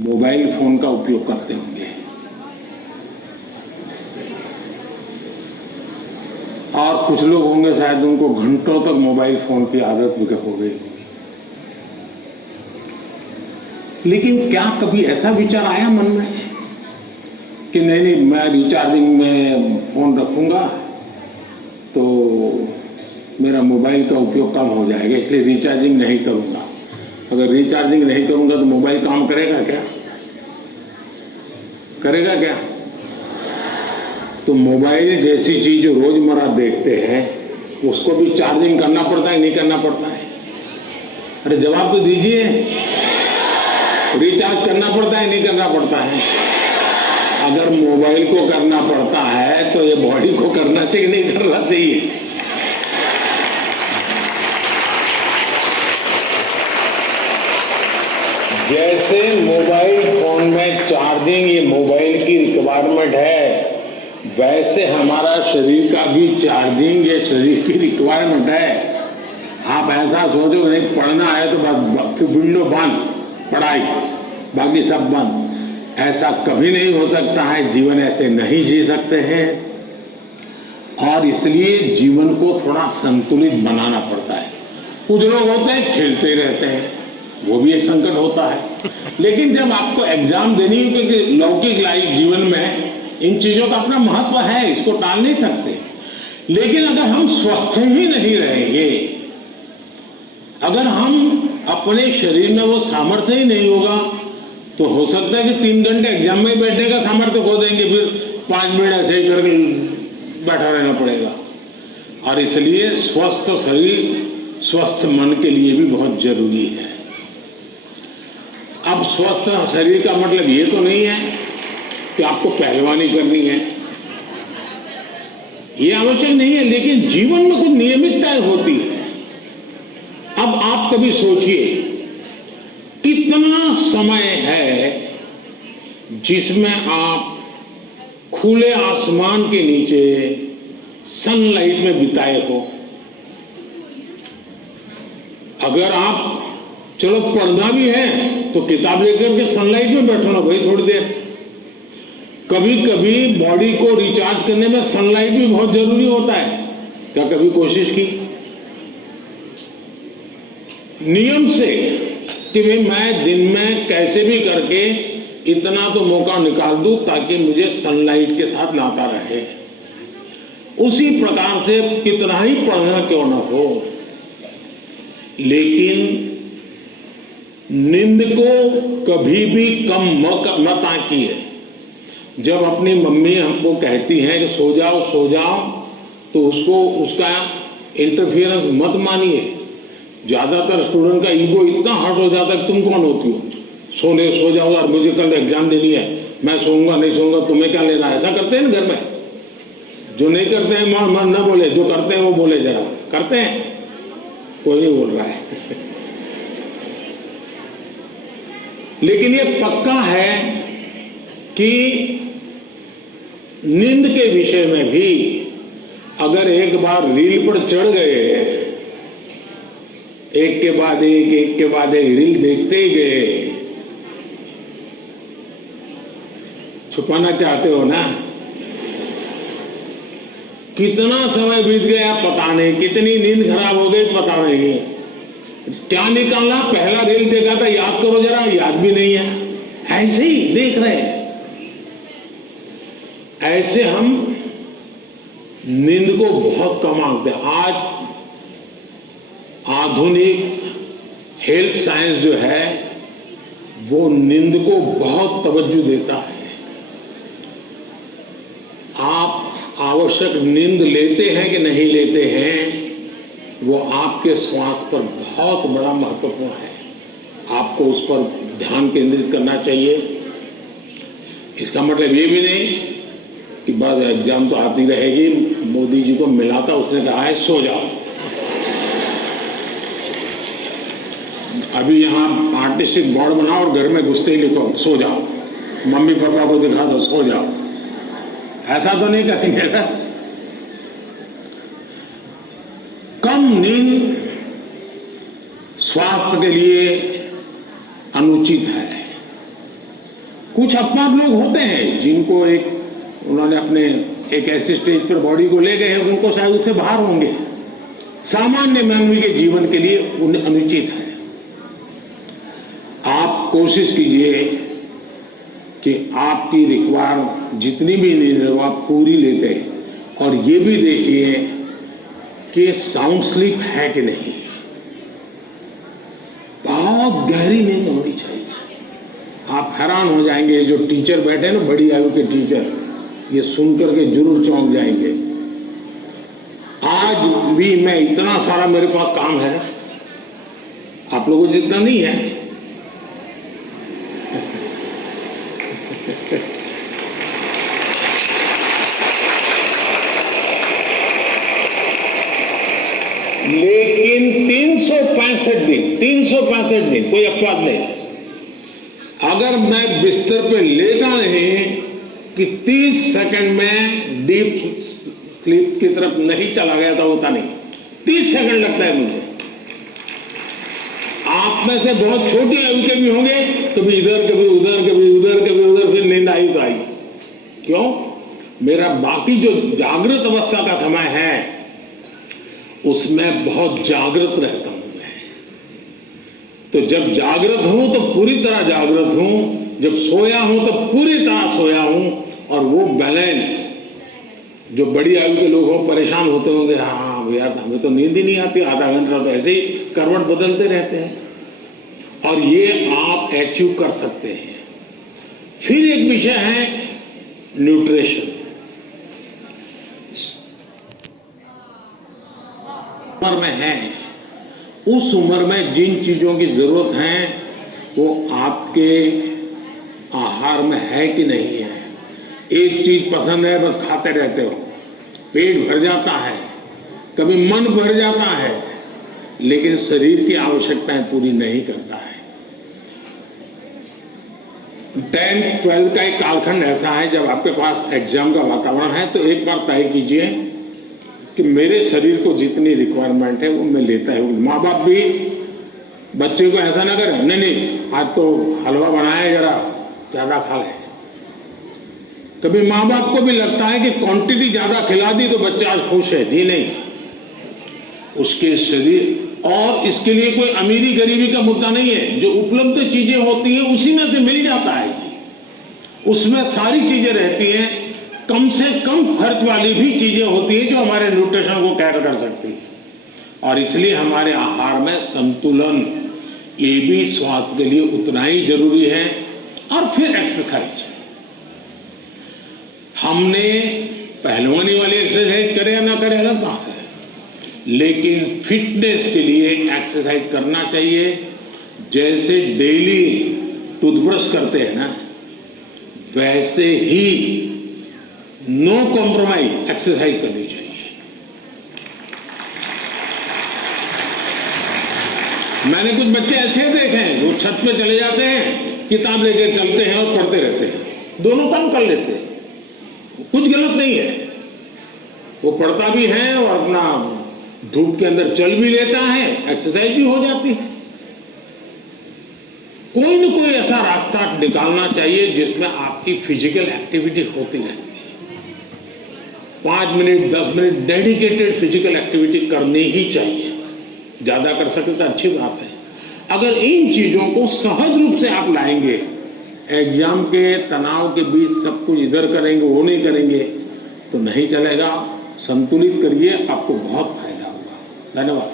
Mobile phone का उपयोग करते होंगे और कुछ लोग होंगे शायद उनको घंटों तक मोबाइल फोन की आदत हो गई होगी। लेकिन क्या कभी ऐसा विचार आया मन में कि नहीं मैं रिचार्जिंग में फोन रखूंगा तो मेरा मोबाइल का उपयोग कम हो जाएगा, इसलिए रिचार्जिंग नहीं करूंगा। अगर रिचार्जिंग नहीं करूंगा तो मोबाइल काम करेगा क्या? करेगा क्या? तो मोबाइल जैसी चीज जो रोजमर्रा देखते हैं उसको भी चार्जिंग करना पड़ता है, नहीं करना पड़ता है? अरे जवाब तो दीजिए। रिचार्ज करना पड़ता है, नहीं करना पड़ता है? अगर मोबाइल को करना पड़ता है तो ये बॉडी को करना चाहिए, नहीं करना चाहिए? जैसे मोबाइल फोन में चार्जिंग ये मोबाइल की रिक्वायरमेंट है, वैसे हमारा शरीर का भी चार्जिंग ये शरीर की रिक्वायरमेंट है। आप ऐसा सोचो नहीं पढ़ना है तो बस विंडो बंद, पढ़ाई बाकी सब बंद, ऐसा कभी नहीं हो सकता है। जीवन ऐसे नहीं जी सकते हैं और इसलिए जीवन को थोड़ा संतुलित बनाना पड़ता है। कुछ लोग होते हैं खेलते रहते हैं, वो भी एक संकट होता है। लेकिन जब आपको एग्जाम देनी हो, क्योंकि लौकिक लाइफ जीवन में इन चीजों का अपना महत्व है, इसको टाल नहीं सकते। लेकिन अगर हम स्वस्थ ही नहीं रहेंगे, अगर हम अपने शरीर में वो सामर्थ्य ही नहीं होगा, तो हो सकता है कि 3 घंटे एग्जाम में बैठने का सामर्थ्य खो देंगे, फिर 5 मिनट ऐसे ही करके बैठा रहना पड़ेगा। और इसलिए स्वस्थ शरीर स्वस्थ मन के लिए भी बहुत जरूरी है। अब स्वस्थ शरीर का मतलब ये तो नहीं है कि आपको पहलवानी करनी है, ये आवश्यक नहीं है, लेकिन जीवन में कुछ नियमितता होती है। अब आप कभी सोचिए कितना समय है जिसमें आप खुले आसमान के नीचे सनलाइट में बिताए हो। अगर आप चलो पढ़ना भी है तो किताब लेकर के सनलाइट में बैठो ना भाई थोड़ी देर। कभी कभी बॉडी को रिचार्ज करने में सनलाइट भी बहुत जरूरी होता है। क्या कभी कोशिश की नियम से कि भाई मैं दिन में कैसे भी करके इतना तो मौका निकाल दूं ताकि मुझे सनलाइट के साथ नाता रहे? उसी प्रकार से कितना ही पढ़ना क्यों ना हो, लेकिन नींद को कभी भी कम मत आंकिए। जब अपनी मम्मी हमको कहती हैं कि सो जाओ, तो उसका इंटरफियरेंस मत मानिए। ज्यादातर स्टूडेंट का ईगो इतना हर्ट हो जाता है, तुम कौन होती हो, सो जाओ और मुझे कल एग्जाम देनी है, मैं सोऊंगा नहीं सोऊंगा, तुम्हें क्या लेना है? ऐसा करते हैं ना घर में। जो नहीं करते हैं मन न बोले, जो करते हैं वो बोले। जरा करते हैं, कोई नहीं बोल रहा है। लेकिन ये पक्का है कि नींद के विषय में भी अगर एक बार रील पर चढ़ गए, एक के बाद एक रील देखते ही गए, छुपाना चाहते हो ना? कितना समय बीत गया पता नहीं, कितनी नींद खराब हो गई पता नहीं, क्या निकालना, पहला रील देखा था याद करो जरा, याद भी नहीं है, ऐसे ही देख रहे हैं। ऐसे हम नींद को बहुत कम आंकते हैं। आज आधुनिक हेल्थ साइंस जो है वो नींद को बहुत तवज्जो देता है। आप आवश्यक नींद लेते हैं कि नहीं लेते हैं, वो आपके स्वास्थ्य पर बहुत बड़ा महत्वपूर्ण है। आपको उस पर ध्यान केंद्रित करना चाहिए। इसका मतलब ये भी नहीं कि बाद एग्जाम तो आती रहेगी। मोदी जी को मिला था, उसने कहा है सो जाओ। अभी यहां आर्टिस्टिक बोर्ड बनाओ और घर में घुसते ही लिखो सो जाओ, मम्मी पापा को दिखा दो सो जाओ। ऐसा तो नहीं करेंगे ना? कम नींद स्वास्थ्य के लिए अनुचित है। कुछ अपवाद लोग होते हैं जिनको उन्होंने अपने एक ऐसे स्टेज पर बॉडी को ले गए हैं, उनको शायद उससे बाहर होंगे। सामान्य मानवीय के जीवन के लिए उन्हें अनुचित है। आप कोशिश कीजिए कि आपकी रिक्वायर जितनी भी नींद है वो आप पूरी लेते हैं, और ये भी देखिए कि साउंड स्लीप है कि नहीं। बहुत गहरी नींद होनी चाहिए। आप हैरान हो जाएंगे, जो टीचर बैठे हैं ना, बड़ी आयु के टीचर, ये सुनकर के जरूर चौंक जाएंगे। आज भी मैं इतना सारा मेरे पास काम है, आप लोगों को जितना नहीं है। लेकिन 365 दिन कोई अपवाद नहीं, अगर मैं बिस्तर पे लेटा नहीं कि 30 सेकंड में डीप स्लीप की तरफ नहीं चला गया था, होता नहीं। 30 सेकंड लगता है मुझे। आप में से बहुत छोटी आयु के भी होंगे, कभी इधर कभी उधर, कभी उधर कभी उधर, फिर नींद आई तो आई। क्यों? मेरा बाकी जो जागृत अवस्था का समय है उसमें बहुत जागृत रहता हूं मैं। तो जब जागृत हूं तो पूरी तरह जागृत हूं, जब सोया हूं तो पूरी तरह सोया हूं। और वो बैलेंस, जो बड़ी आयु के लोग हो परेशान होते होंगे, हाँ यार हमें तो नींद ही नहीं आती, आधा घंटा तो ऐसे ही करवट बदलते रहते हैं, और ये आप अचीव कर सकते हैं। फिर एक विषय है न्यूट्रिशन। उम्र में है, उस उम्र में जिन चीजों की जरूरत है वो आपके आहार में है कि नहीं है। एक चीज पसंद है, बस खाते रहते हो, पेट भर जाता है, कभी मन भर जाता है, लेकिन शरीर की आवश्यकताएं पूरी नहीं करता है। 10th 12th का एक कालखंड ऐसा है जब आपके पास एग्जाम का वातावरण है, तो एक बार तय कीजिए कि मेरे शरीर को जितनी रिक्वायरमेंट है वो मैं लेता है। माँ बाप भी बच्चे को ऐसा ना करें, नहीं आज तो हलवा बनाया, जरा ज्यादा खा ले। कभी माँ बाप को भी लगता है कि क्वांटिटी ज्यादा खिला दी तो बच्चा आज खुश है। जी नहीं, उसके शरीर, और इसके लिए कोई अमीरी गरीबी का मुद्दा नहीं है। जो उपलब्ध चीजें होती हैं उसी में से मिल जाता है, उसमें सारी चीजें रहती हैं। कम से कम खर्च वाली भी चीजें होती हैं जो हमारे न्यूट्रिशन को कैटर कर सकती है। और इसलिए हमारे आहार में संतुलन, ये भी स्वास्थ्य के लिए उतना ही जरूरी है। और फिर एक्सरसाइज, हमने पहलवानी वाली एक्सरसाइज करे या ना करे अलग बात है, लेकिन फिटनेस के लिए एक्सरसाइज करना चाहिए। जैसे डेली टूथब्रश करते हैं ना, वैसे ही नो कॉम्प्रोमाइज एक्सरसाइज करनी चाहिए। मैंने कुछ बच्चे ऐसे देखे हैं, वो छत पे चले जाते हैं, किताब लेकर चलते हैं और पढ़ते रहते हैं, दोनों काम कर लेते हैं। कुछ गलत नहीं है, वो पढ़ता भी है और अपना धूप के अंदर चल भी लेता है, एक्सरसाइज भी हो जाती है। कोई न कोई ऐसा रास्ता निकालना चाहिए जिसमें आपकी फिजिकल एक्टिविटी होती रहे। 5 minute 10 minute dedicated physical activity करनी ही चाहिए। ज्यादा कर सके तो अच्छी बात है। अगर इन चीजों को सहज रूप से आप लाएंगे, एग्जाम के तनाव के बीच सब कुछ इधर करेंगे वो नहीं करेंगे तो नहीं चलेगा। संतुलित करिए, आपको बहुत फायदा होगा। धन्यवाद।